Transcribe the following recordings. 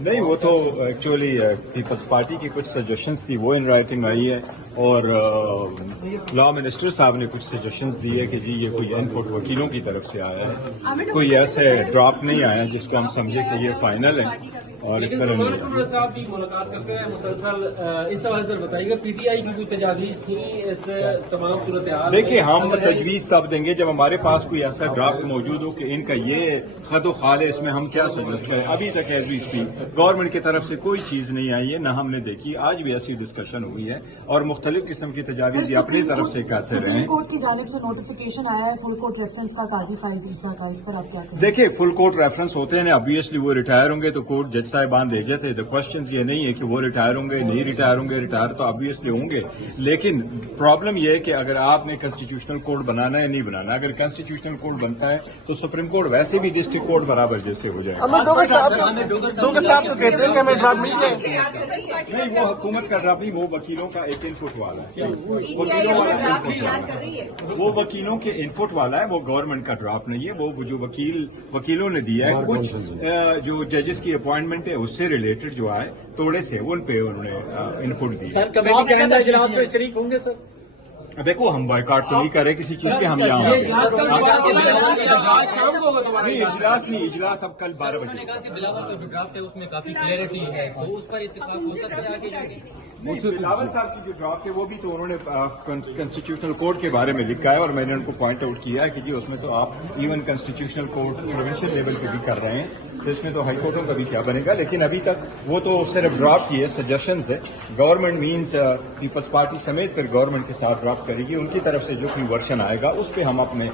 نہیں، وہ تو ایکچولی پیپلز پارٹی کی کچھ سجیشنز تھی، وہ ان رائٹنگ آئی ہے، اور لا منسٹر صاحب نے کچھ سجیشنز دی ہے کہ جی یہ کوئی ان پٹ وکیلوں کی طرف سے آیا ہے، کوئی ایسے ڈراپ نہیں آیا جس کو ہم سمجھے کہ یہ فائنل ہے، اور اس طرح نہیں صاحب بھی ملاقات کرتے ہیں مسلسل، اس حوالے سے بتائیے گا پی ٹی آئی کی کوئی تجاویز تھی اس تمام صورتحال؟ دیکھیے، ہم تجویز تب دیں گے جب ہمارے پاس کوئی ایسا ڈرافٹ موجود ہو کہ ان کا یہ خد و خال ہے، اس میں ہم کیا سجیسٹ کریں۔ ابھی تک ایز وی اسپیک گورنمنٹ کی طرف سے کوئی چیز نہیں آئی ہے، نہ ہم نے دیکھی، آج بھی ایسی ڈسکشن ہوئی ہے، اور مختلف قسم کی تجاویز اپنی طرف سے کہتے رہے ہیں۔ سپریم کورٹ کی جانب سے نوٹیفیکیشن آیا ہے فل کورٹ ریفرنس کا قاضی فائز عیسیٰ کا، اس پر آپ کیا کہیں؟ دیکھیں، فل کورٹ ریفرنس ہوتے ہیں، obviously وہ ریٹائر ہوں گے تو کورٹ جج صاحبان بھیج دیتے۔ دا کوشچنز یہ نہیں ہے کہ وہ ریٹائر ہوں گے، نہیں ریٹائر ہوں گے، ریٹائر تو obviously ہوں گے، لیکن پرابلم یہ ہے کہ اگر آپ نے کنسٹیٹیوشنل کورٹ بنانا ہے نہیں بنانا، اگر کنسٹیٹیوشنل کورٹ بنتا ہے تو سپریم کورٹ ویسے بھی ڈسٹرکٹ کورٹ برابر جیسے ہو جائے گا۔ ڈوگر صاحب تو کہتے ہیں کہ ہمیں ڈراپ مل جائے۔ نہیں، وہ حکومت کا ڈراپ نہیں، وہ وکیلوں کا ایک ان پٹ والا ہے، وہ وکیلوں کے ان پٹ والا ہے، وہ گورنمنٹ کا ڈراپ نہیں ہے، وہ جو وکیلوں نے دیا ہے، کچھ جو ججز کی اپوائنٹمنٹ ہے اس سے ریلیٹڈ جو آئے تھوڑے سے ان پہ انہوں نے ان پٹ دیا۔ سر کمیٹی کے آئندہ اجلاس میں شریک ہوں گے سر؟ دیکھو، ہم بائیکاٹ تو نہیں کر رہے کسی چیز کے، ہم یہاں نہیں، اجلاس نہیں، اجلاس اب کل 12 بجے۔ بلاول کا جو ڈرافٹ ہے اس میں کافی کلیئرٹی ہے، تو اس پر اتفاق ہو سکتا ہے آگے جا کے؟ بلاول صاحب کی جو ڈرافٹ ہے وہ بھی تو انہوں نے کنسٹیٹیوشنل کورٹ کے بارے میں لکھا ہے، اور میں نے ان کو پوائنٹ آؤٹ کیا ہے کہ جی اس میں تو آپ even constitutional court provincial level پہ بھی کر رہے ہیں، تو اس میں تو ہائی کورٹوں کا بھی کیا بنے گا، لیکن ابھی تک وہ تو صرف ڈرافٹ ہی ہے، سجیشنز ہے۔ گورنمنٹ مینز پیپلز پارٹی سمیت پھر گورنمنٹ کے ساتھ ڈرافٹ کرے گی، ان کی طرف سے جو کوئی ورژن آئے گا اس پہ ہم اپنے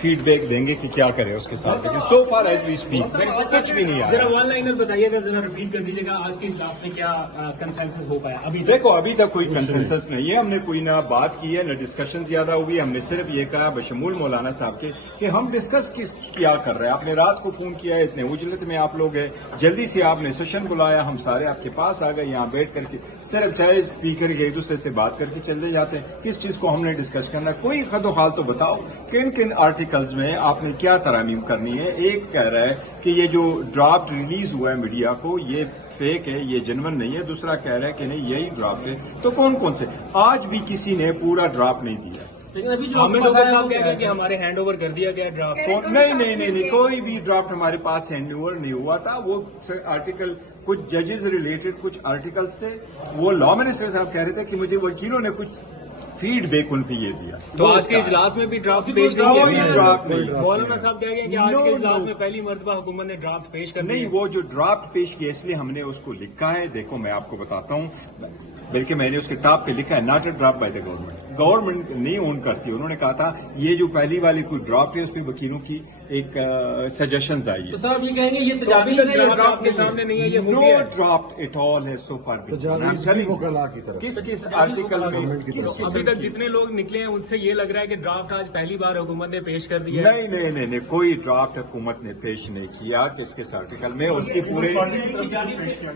فیڈ بیک دیں گے کہ کیا کرے اس کے ساتھ، لیکن سو فار ایز وی اسپیک کچھ بھی نہیں آیا۔ ذرا ون لائنر بتائیے گا، ذرا ریپیٹ کر دیجیے گا، آج کے اجلاس میں کیا کنسنسس ہو پایا ابھی؟ دیکھو، ابھی تک کوئی کنسنسس نہیں ہے، ہم نے کوئی نہ بات کی ہے نہ ڈسکشن زیادہ ہوئی، ہم نے صرف یہ کہا بشمول مولانا صاحب کے کہ ہم ڈسکس کیا کر رہے ہیں۔ آپ نے رات کو فون کیا، اتنے اجلت میں آپ لوگ ہیں، جلدی سے آپ نے سیشن بلایا، ہم سارے آپ کے پاس آ گئے، یہاں بیٹھ کر کے صرف چائے پی کر کے ایک دوسرے سے بات کر کے چلے جاتے ہیں۔ کس چیز کو ہم نے ڈسکس کرنا ہے؟ کوئی خد و خال تو بتاؤ، کن کن آرٹیکلز میں آپ نے کیا ترامیم کرنی ہے؟ ایک کہہ رہا ہے کہ یہ جو ڈرافٹ ریلیز ہوا ہے میڈیا کو یہ فیک ہے، یہ جنون نہیں ہے، دوسرا کہہ رہا ہے کہ نہیں یہی ڈرافٹ ہے، تو کون سے؟ آج بھی کسی نے پورا ڈرافٹ نہیں دیا، لیکن ابھی جو صاحب کہہ رہے ہیں کہ ہمارے ہینڈ اوور کر دیا گیا ڈرافٹ؟ نہیں، کوئی بھی ڈرافٹ ہمارے پاس ہینڈ اوور نہیں ہوا تھا۔ وہ آرٹیکل کچھ ججز ریلیٹڈ کچھ آرٹیکلز تھے، وہ لا منسٹر صاحب کہہ رہے تھے کہ مجھے وکیلوں نے کچھ فیڈ بیک ان پہ یہ دیا، تو آج کے اجلاس میں بھی ڈرافٹ پیش نہیں کوئی ڈرافٹ نہیں۔ مولانا صاحب کہہ گئے کہ آج کے اجلاس میں پہلی مرتبہ حکومت نے ڈرافٹ پیش کر نہیں، وہ جو ڈرافٹ پیش کیا اس لیے ہم نے اس کو لکھا ہے، دیکھو میں آپ کو بتاتا ہوں، بلکہ میں نے اس کے ٹاپ پہ لکھا ہے not a draft by the government نہیں اون کرتی۔ انہوں نے کہا تھا یہ جو پہلی والی کوئی ڈرافٹ ہے اس پہ وکیلوں کی ایک سجیشنز آئی ہے۔ تو صاحب یہ کہیں گے یہ تجاویز ہے، یہ ڈرافٹ کے سامنے نہیں ہے، یہ نو ڈرافٹ ایٹ آل ہے سو فار۔ کس آرٹیکل میں ابھی تک جتنے لوگ نکلے ہیں ان سے یہ لگ رہا ہے کہ ڈرافٹ آج پہلی بار حکومت نے پیش کر دیا ہے؟ نہیں، کوئی ڈرافٹ حکومت نے پیش نہیں کیا کس آرٹیکل میں، اس کی پورے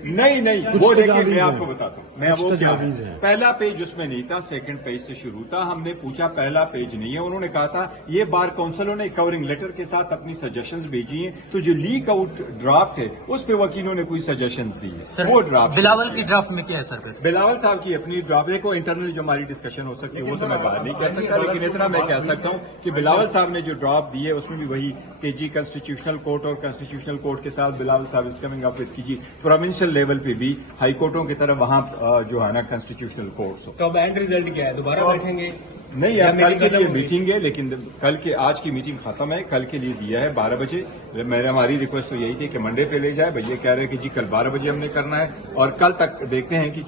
نہیں، وہ دیکھیے میں آپ کو بتاتا ہوں، میں وہ کیا پہلا پیج اس میں نہیں تھا، سیکنڈ پیج سے شروع تھا۔ ہم نے پوچھا پہلا پیج نہیں ہے، انہوں نے کہا تھا یہ بار کونسلوں نے کورنگ لیٹر کے ساتھ اپنی سجیشنز بھیجی ہیں، تو جو لیک آؤٹ ڈرافٹ ہے اس پہ وکیلوں نے کوئی سجیشنز دی ہے، وہ ڈرافٹ۔ بلاول کی ڈرافٹ میں کیا ہے سر؟ بلاول صاحب کی اپنی ڈرافٹ کو انٹرنل جو ہماری ڈسکشن ہو سکتی ہے وہ تو میں باہر نہیں کہہ سکتا، لیکن اتنا میں کہہ سکتا ہوں کہ بلاول صاحب نے جو ڈرافٹ دی ہے اس میں بھی وہی کہ جی کنسٹیٹیوشنل کورٹ، اور کنسٹیٹیوشنل کورٹ کے ساتھ بلاول صاحب is coming up with the provincial level پہ بھی ہائی کورٹوں کی طرف وہاں جو ہے نا کنسٹیٹیوشنل کورٹس ہو۔ تو اب اینڈ ریزلٹ کیا ہے؟ دوبارہ بیٹھیں گے؟ نہیں، اب کل کے لیے میٹنگ ہے، لیکن آج کی میٹنگ ختم ہے، کل کے لیے دیا ہے 12 بجے۔ ہماری ریکویسٹ تو یہی تھی کہ منڈے پہ لے جائے، بھئی یہ کہہ رہے ہیں کہ جی کل 12 بجے ہم نے کرنا ہے، اور کل تک دیکھتے ہیں کہ